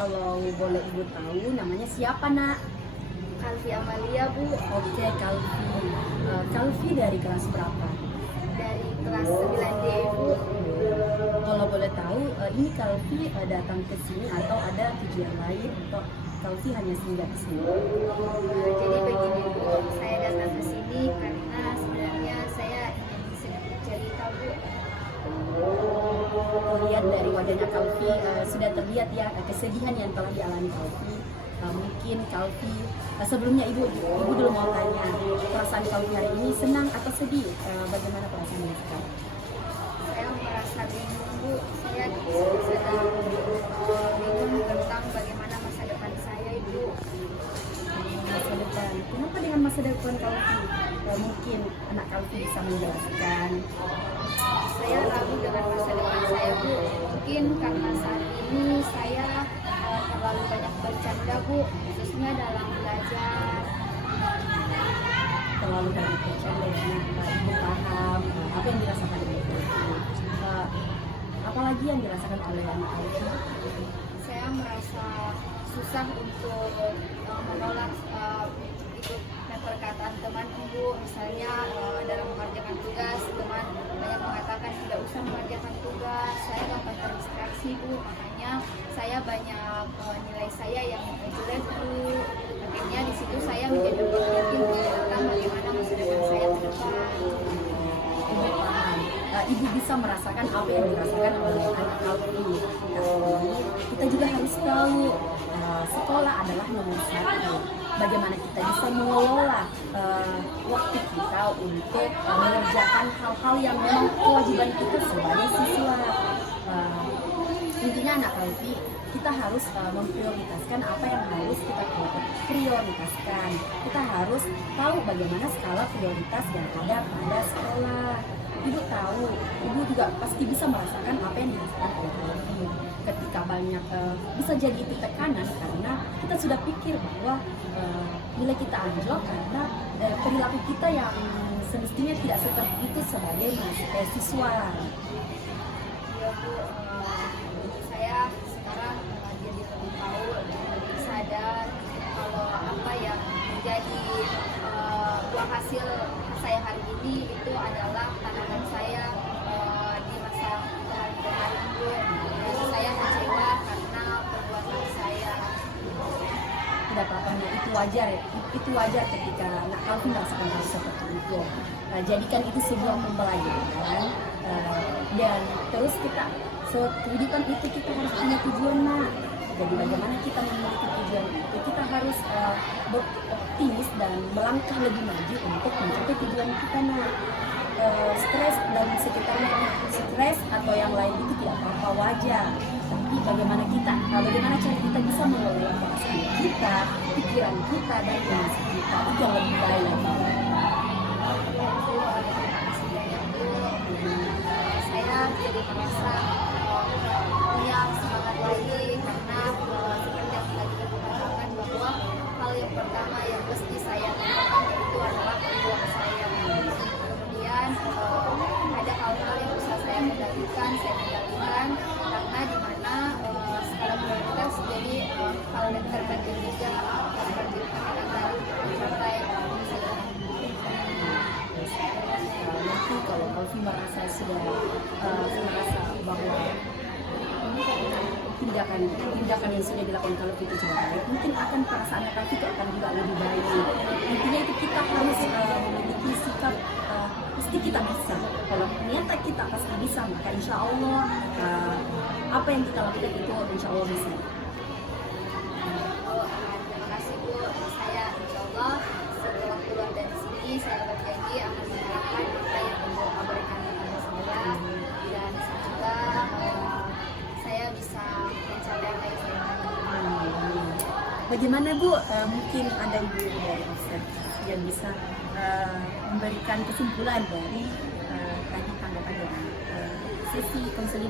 Kalau boleh Ibu tahu namanya siapa, Nak? Kalvi Amalia, Bu. Oke, Kalvi. Kalvi dari kelas berapa? Dari kelas 9D, Bu. Kalau boleh tahu, ini Kalvi datang ke sini atau ada tujuan lain atau Kalvi hanya singgah di sini? Jadi begini, Bu, saya datang ke sini karena sebenarnya saya ingin sedikit cerita, Bu. Lihat dari wajahnya Kalvi, sudah terlihat ya kesedihan yang telah dialami Kalvi. Mungkin Kalvi, sebelumnya Ibu dulu mau tanya, perasaan Kalvi hari ini senang atau sedih? Bagaimana perasaannya sekarang? Saya merasa bingung, Bu. Saya sedang bingung tentang bagaimana masa depan saya, Ibu. Masa depan, kenapa dengan masa depan Kalvi? Mungkin anak Kalvi bisa menjelaskan. Saya ragu dengan masa depan saya, Bu. Mungkin karena saat ini saya terlalu banyak bercanda, Bu, khususnya dalam belajar. Terlalu banyak bercanda ya, Ibu paham apa yang dirasakan oleh Kalvi. Apalagi yang dirasakan oleh anak Kalvi? Saya merasa susah untuk menolak ikut perkataan teman, Ibu. Misalnya dalam mengerjakan tugas, teman banyak mengatakan tidak usah mengerjakan tugas. Saya gampang terdistraksi, Bu. Makanya saya banyak nilai saya yang jelek, Bu. Akhirnya di situ saya menjadi berpikir tentang bagaimana masa depan saya ke depan. Ibu paham. Ibu bisa merasakan apa yang dirasakan oleh anak Kalvi. Kita juga harus tahu sekolah adalah nomor satu. Bagaimana kita bisa mengelola waktu kita untuk mengerjakan hal-hal yang memang kewajiban kita sebagai siswa. Intinya anak Kalvi, kita harus memprioritaskan apa yang harus kita prioritaskan. Kita harus tahu bagaimana skala prioritas yang ada pada sekolah. Ibu tahu, Ibu juga pasti bisa merasakan apa yang dirasakan oleh Kalvi. Ketika banyak bisa jadi itu tekanan karena kita sudah pikir bahwa nilai kita anjlok karena perilaku kita yang semestinya tidak seperti itu sebagai siswa. Iya, Bu. Saya sekarang jadi lebih tahu, lebih sadar kalau apa yang menjadi buah hasil saya hari ini itu adalah tanaman saya di masa kemarin, Bu. Dan saya kecewa karena perbuatan saya. Tidak apa-apa, itu wajar ya. Itu wajar ketika anak Kalvi merasakan hal seperti itu. Jadikan itu sebuah pembelajaran dan terus kita kehidupan itu kita harus punya tujuan, Nak. Jadi bagaimana kita memiliki tujuan itu, kita harus beroptimis dan melangkah lebih maju untuk mencapai tujuan kita, Nak. Stres dan sekitarnya, stres atau yang lain itu tidak apa-apa, wajar. Tapi bagaimana cara kita bisa mengelola perasaan kita, pikiran kita, dan emosi kita itu yang lebih baik. Saya jadi merasa punya semangat lagi karena seperti yang tadi Ibu katakan bahwa hal yang pertama yang mesti saya lakukan itu adalah peluang saya. Kemudian ada hal-hal yang bisa saya kendalikan karena di mana skala prioritas jadi hal yang terpenting juga seperti katakan tadi partai saya. Nanti kalau Kalvi merasa merasa bahwa tindakan yang sudah dilakukan Kalvi itu sudah baik, mungkin akan perasaan Kalvi itu akan juga lebih baik. Intinya itu kita harus memiliki sikap pasti kita bisa. Kalau ternyata kita pasti bisa, maka insya Allah apa yang kita lakukan itu insya Allah bisa. Terima kasih, Bu. Saya insya Allah setelah keluar dari sini saya berjanji akan menerapkan apa yang Ibu berikan kepada saya dan semoga saya bisa mencapai apa yang saya inginkan. Bagaimana, Bu? Mungkin ada Ibu dari Offset yang bisa memberikan kesimpulan dari tadi tanggapan dari sesi konseling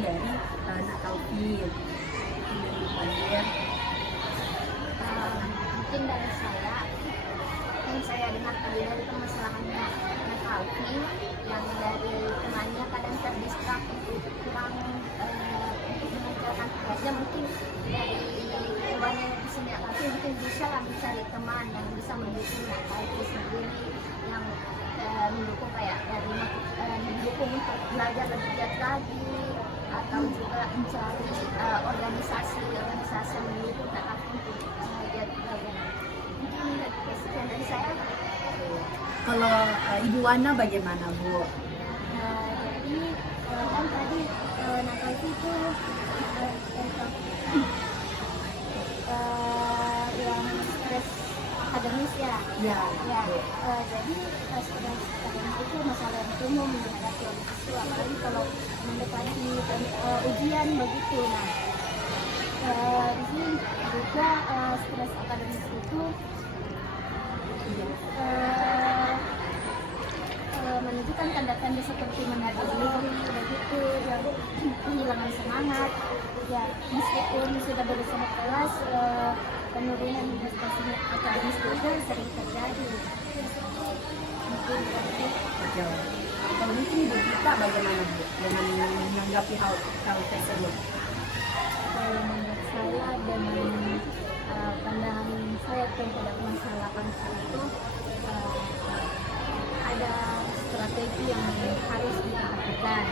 dari anak Kalvi. Ya. Mungkin dari saya yang saya dengar tadi dari permasalahannya anak Kalvi yang dari temannya kadang terdistrak kurang untuk mengerjakan aja mungkin dari uang yang bisa Kak Alfi mungkin bisa lah mencari teman yang bisa mendukung Kak Alfi sendiri yang mendukung kayak dari mendukung untuk belajar lebih giat lagi atau juga mencari organisasi yang mendukung Kak Alfi untuk giat belajar. Mungkin sekian dari saya. Kalau Ibu Wana bagaimana Bu? Jadi kan tadi Kak Alfi itu yang stres akademis ya. Ya. Ya, jadi stres akademis itu masalah yang umum dihadapi oleh siswa, apalagi kalau mendekati ujian begitu. Nah, di sini juga stres akademis itu menunjukkan tanda-tanda seperti menarik diri begitu, yang kehilangan semangat. Ya, meskipun sudah berusaha kelas, penurunan prestasi akademis juga sering terjadi. Mungkin berarti Kalau mungkin Ibu Gita bagaimana Bu dengan menanggapi hal tersebut? kalau menurut saya dengan pandangan saya terhadap masalah konflik itu ada strategi yang harus diperhatikan,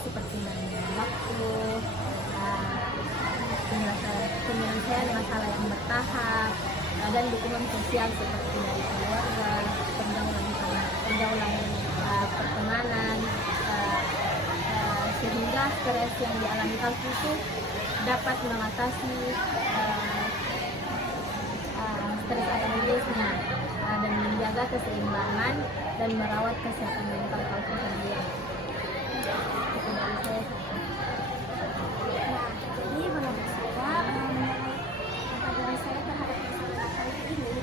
seperti manajemen waktu, penyelesaian masalah yang bertahap, dan dukungan sosial seperti dari keluarga, pergaulan pertemanan, sehingga stres yang dialami Alfi itu dapat mengatasi stres akademisnya dan menjaga keseimbangan dan merawat kesehatan mental Alfi sendiri. Itu dari saya. Nah, jadi menurut saya pandangan saya terhadap masalah Alfi ini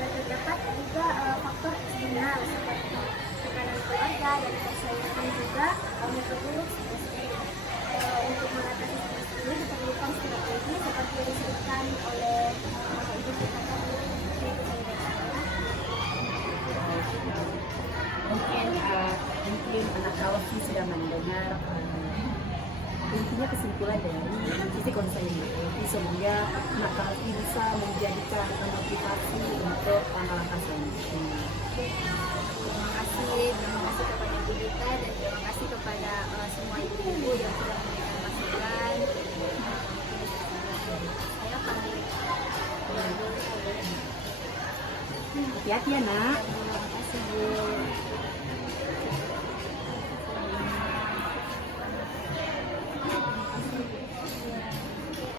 terdapat juga faktor eksternal seperti tekanan keluarga dan persaingan juga memperburuk stres ini. Untuk mengatasi stres ini diperlukan strategi seperti yang disebutkan oleh Ibu Gita tadi. Mungkin anak Alfi sudah mendengar intinya kesimpulan dari sisi konseling Alfi, sehingga anak Alfi bisa menjadikan motivasi untuk langkah selanjutnya. Terima kasih kepada Ibu Gita dan terima kasih kepada semua ibu-ibu yang sudah memberikan masukan. Saya pamit. Hati-hati ya nak. Terima kasih Bu.